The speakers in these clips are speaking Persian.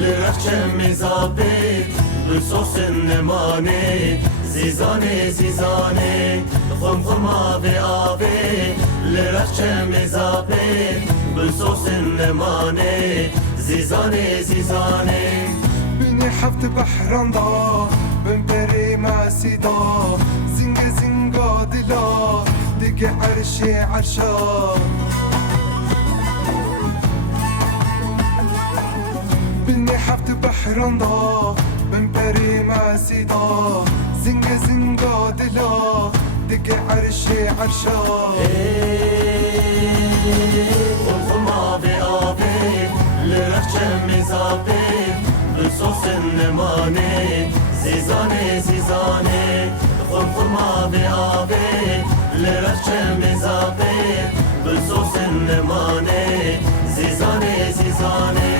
لرخچه مزابه بسوس نمانه زیزانه زیزانه خم خم آبه آبه لرخچه مزابه بسوس نمانه زیزانه زیزانه بني حفت بحران دا بن بري ماسي دا زنگ زنگا دلا دق عرشي عرشا بني حفت بحران دا بن بري ماسي دا زنگ زنگا دلا دق عرشي عرشا خم خم آبه آبه لرخچه مزابه بسوس نمانه زیزانه زیزانه خم خم آبه آبه لرخچه مزابه بسوس نمانه زیزانه زیزانه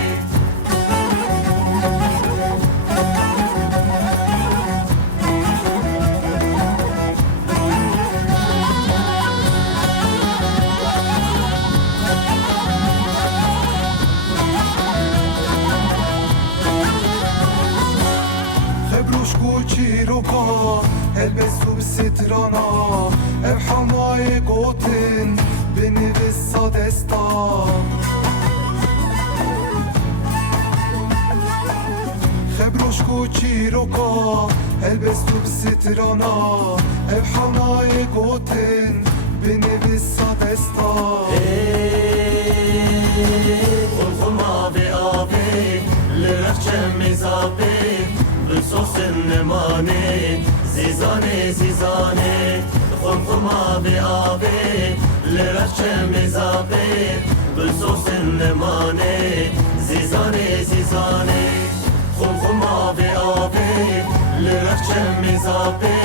چیروکا البسو بسترانا ام حمای قوتن بنویس دستان خبروش کو چیروکا البسو بسترانا ام حمای قوتن بنویس دستان خم خم آبه آبه لرخچه مزابه بسوس نمانه زیزانه زیزانه خم خم آبه آبه لرخچه مزابه بسوس نمانه زیزانه زیزانه خم خم آبه آبه لرخچه مزابه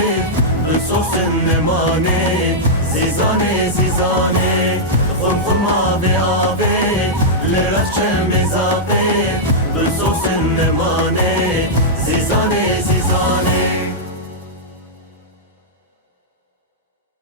بسوس نمانه زیزانه زیزانه خم خم آبه آبه لرخچه مزابه بسوس نمانه زیزانه زیزانه